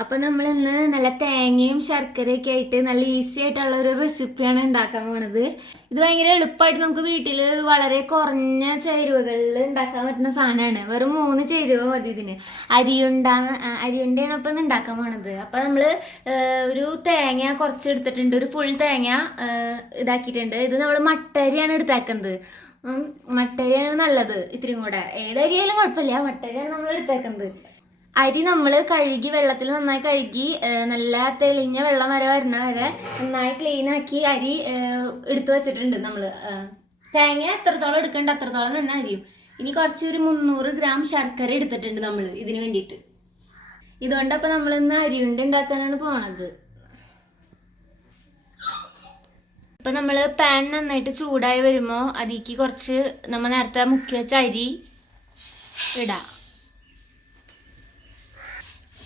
അപ്പൊ നമ്മൾ ഇന്ന് നല്ല തേങ്ങയും ശർക്കരയൊക്കെ ആയിട്ട് നല്ല ഈസി ആയിട്ടുള്ള ഒരു റെസിപ്പിയാണ് ഉണ്ടാക്കാൻ പോണത്. ഇത് ഭയങ്കര എളുപ്പമായിട്ട് നമുക്ക് വീട്ടിൽ വളരെ കുറഞ്ഞ ചേരുവകളിൽ ഉണ്ടാക്കാൻ പറ്റുന്ന സാധനമാണ്. വെറും 3 ചേരുവ മതി ഇതിന്. അരിയുണ്ടയാണ് അപ്പം ഇന്ന് ഉണ്ടാക്കാൻ പോണത്. അപ്പം നമ്മൾ ഒരു തേങ്ങ കുറച്ച് എടുത്തിട്ടുണ്ട്, ഒരു ഫുൾ തേങ്ങ ഇതാക്കിയിട്ടുണ്ട്. ഇത് നമ്മൾ മട്ടരിയാണ് എടുത്തേക്കുന്നത്. മട്ടരിയാണ് നല്ലത്, ഇത്തിരിയും കൂടെ. ഏതരിയായാലും കുഴപ്പമില്ല, മട്ടരിയാണ് നമ്മൾ എടുത്തേക്കുന്നത്. അരി നമ്മൾ കഴുകി വെള്ളത്തിൽ നന്നായി കഴുകി നല്ല തെളിഞ്ഞ വെള്ളം വരെ വരുന്ന വരെ നന്നായി ക്ലീൻ ആക്കി അരി എടുത്തു വെച്ചിട്ടുണ്ട് നമ്മൾ. തേങ്ങ എത്രത്തോളം എടുക്കേണ്ട അത്രത്തോളം തന്നെ അരിയും. ഇനി കുറച്ച് ഒരു 300 ഗ്രാം ശർക്കര എടുത്തിട്ടുണ്ട് നമ്മൾ ഇതിന് വേണ്ടിയിട്ട്. ഇതുകൊണ്ടപ്പോൾ നമ്മൾ ഇന്ന് അരിയുണ്ട ഉണ്ടാക്കാനാണ് പോണത്. ഇപ്പം നമ്മൾ പാൻ നന്നായിട്ട് ചൂടായി വരുമ്പോൾ അതിലേക്ക് കുറച്ച് നമ്മൾ നേരത്തെ മുക്കി വെച്ച അരി ഇടാം.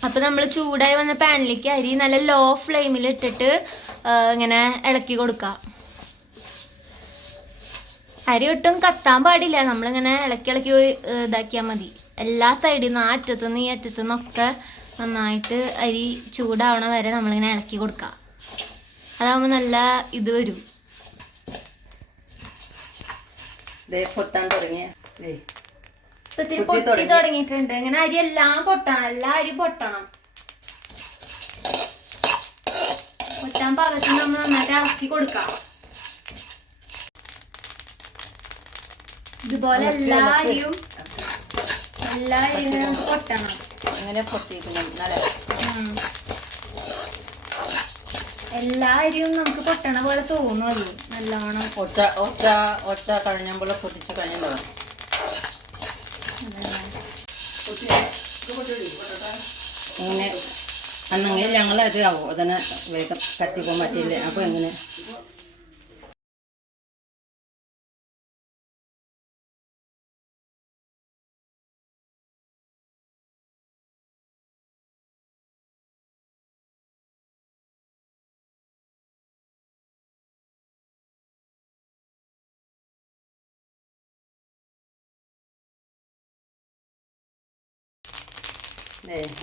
അപ്പോൾ നമ്മൾ ചൂടായി വന്ന പാനിലേക്ക് അരി നല്ല ലോ ഫ്ലെയിമിൽ ഇട്ടിട്ട് ഇങ്ങനെ ഇളക്കി കൊടുക്കുക. അരി ഒട്ടും കത്താൻ പാടില്ല, നമ്മളിങ്ങനെ ഇളക്കി ഇളക്കി ഇതാക്കിയാൽ മതി. എല്ലാ സൈഡിൽ നിന്ന് ആ അറ്റത്തുനിന്ന് ഈ അറ്റത്തുനിന്നൊക്കെ നന്നായിട്ട് അരി ചൂടാവണ വരെ നമ്മളിങ്ങനെ ഇളക്കി കൊടുക്കുക. അതാകുമ്പോൾ നല്ല ഇത് വരും. ഇത്തിരി പൊട്ടി തുടങ്ങിയിട്ടുണ്ട്. ഇങ്ങനെ അരി എല്ലാം പൊട്ടണം, എല്ലാ അരി പൊട്ടണം. പൊട്ടാൻ പാകത്തിന് നമ്മൾ നന്നായിട്ട് ഇളക്കി കൊടുക്കാം. ഇതുപോലെ എല്ലാ അരിയും നമുക്ക് പൊട്ടണം. എല്ലാ അരിയും നമുക്ക് പൊട്ടണ പോലെ തോന്നും. അത് നല്ലോണം ഒച്ച കഴിഞ്ഞപ്പോൾ പൊട്ടിച്ച് കഴിഞ്ഞോ അങ്ങനെ അന്നെങ്കിൽ ഞങ്ങൾ അത് ആവും. അതിനെ വേഗം കത്തിക്കാൻ പറ്റില്ല. അപ്പോൾ എങ്ങനെ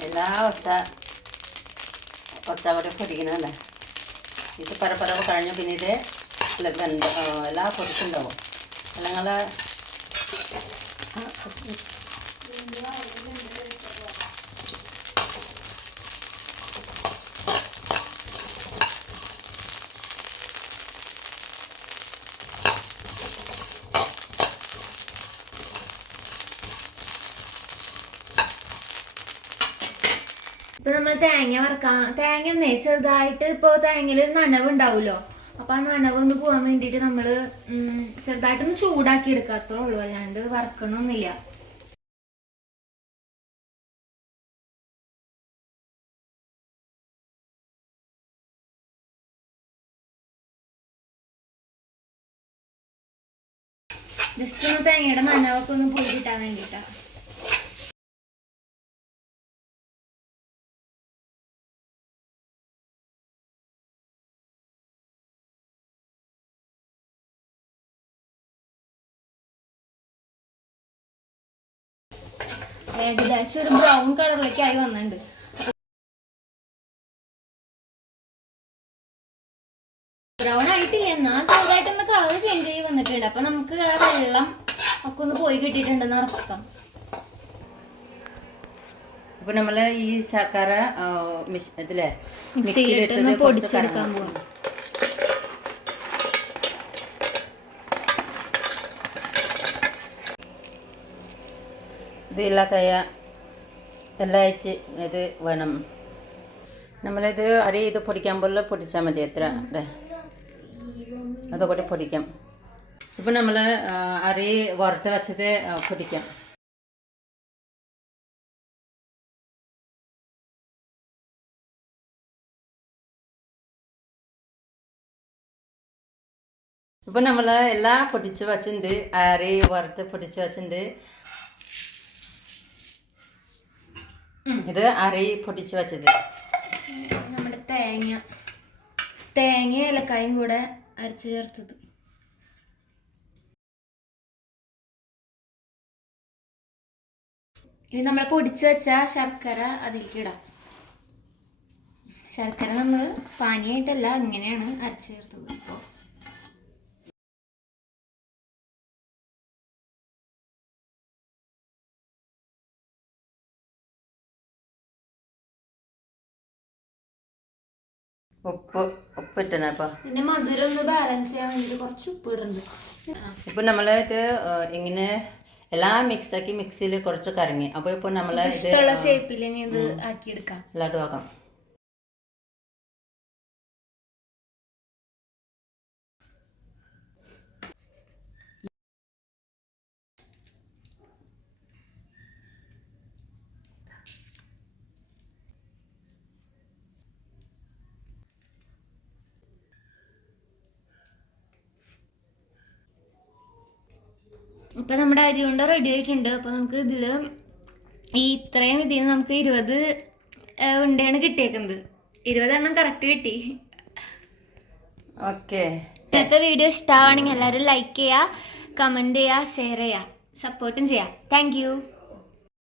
എല്ലാ ഒച്ച കൂടെ പൊടിക്കണമല്ലേ. ഇത് പരപ്പരവ് കഴിഞ്ഞ പിന്നെ ഇത് എല്ലാ പൊടിച്ചുണ്ടാവും. അല്ലെങ്കിൽ ഇപ്പൊ നമ്മൾ തേങ്ങ വറക്കാം. തേങ്ങ ചെറുതായിട്ട് ഇപ്പോൾ തേങ്ങയിൽ നനവ് ഉണ്ടാവുമല്ലോ, അപ്പൊ ആ നനവ് ഒന്ന് പോകാൻ വേണ്ടിയിട്ട് നമ്മൾ ചെറുതായിട്ടൊന്ന് ചൂടാക്കി എടുക്കുക, അത്രേ ഉള്ളൂ. അല്ലാണ്ട് വറക്കണമൊന്നുമില്ല. ജസ്റ്റ് ഒന്ന് തേങ്ങയുടെ നനവൊക്കെ ഒന്ന് പോയി കിട്ടാൻ വേണ്ടിയിട്ടാ. ഏകദേശം ഒരു ബ്രൗൺ കളറിലേക്ക് ആയി വന്നിട്ടുണ്ട്. ബ്രൗൺ ആയിട്ടില്ല, എന്നാൽ ചെറുതായിട്ടൊന്ന് കളർ ചേഞ്ച് ചെയ്ത് വന്നിട്ടുണ്ട്. അപ്പൊ നമുക്ക് ആ വെള്ളം ഒക്കെ ഒന്ന് പോയി കിട്ടിയിട്ടുണ്ടെന്ന് അർത്ഥം. ഇപ്പൊ നമ്മള് ഈ ശർക്കര ഇതിലെ മിക്സിയിലിട്ട് പൊടിച്ചെടുക്കാൻ പോവാം. ഇത് ഇല്ലാക്കയ എല്ലാം അയച്ച് ഇത് വേണം. നമ്മളിത് അരി ഇത് പൊടിക്കുമ്പോൾ പൊടിച്ചാൽ മതി. എത്ര അതുകൂടി പൊടിക്കാം. ഇപ്പം നമ്മൾ അരി വറുത്ത് വെച്ചത് പൊടിക്കാം. ഇപ്പം നമ്മൾ എല്ലാം പൊടിച്ച് വെച്ചിട്ടുണ്ട്. അരി വറുത്ത് പൊടിച്ച് വെച്ചിട്ടുണ്ട്. ഇത് അരി പൊടിച്ച് വെച്ചത്. നമ്മുടെ തേങ്ങ ഏലക്കായും കൂടെ അരച്ച് ചേർത്തത്. ഇനി നമ്മൾ പൊടിച്ച് വെച്ച ശർക്കര അതിലേക്ക് ഇടാം. ശർക്കര നമ്മൾ പാനിയായിട്ടല്ല ഇങ്ങനെയാണ് അരച്ച് ചേർത്തത്. ഇപ്പോൾ ഉപ്പിട്ടണ അപ്പോൾ പിന്നെ മധുരം ഒന്ന് ബാലൻസ് ചെയ്യാൻ വേണ്ടിയിട്ട് കുറച്ച് ഉപ്പ് ഇടുന്നുണ്ട്. ഇപ്പോൾ നമ്മൾ ഇത് ഇങ്ങനെ എല്ലാം മിക്സാക്കി മിക്സിയിൽ കുറച്ച് കറങ്ങി. അപ്പോൾ ഇപ്പോൾ നമ്മൾ ഇഷ്ടമുള്ള ഷേപ്പിൽ ഇത് ആക്കിയെടുക്കാം. ലഡു ആക്കാം. ഇപ്പം നമ്മുടെ അരി കൊണ്ട് റെഡി ആയിട്ടുണ്ട്. അപ്പോൾ നമുക്ക് ഇതിൽ ഇത്രയും ഇതിന് നമുക്ക് 20 ഉണ്ടയാണ് കിട്ടിയേക്കുന്നത്. 20 എണ്ണം കറക്റ്റ് കിട്ടി. ഓക്കെ. ഇന്നത്തെ വീഡിയോ ഇഷ്ടമാണെങ്കിൽ എല്ലാവരും ലൈക്ക് ചെയ്യുക, കമൻറ്റ് ചെയ്യുക, ഷെയർ ചെയ്യുക, സപ്പോർട്ടും ചെയ്യുക. Thank you.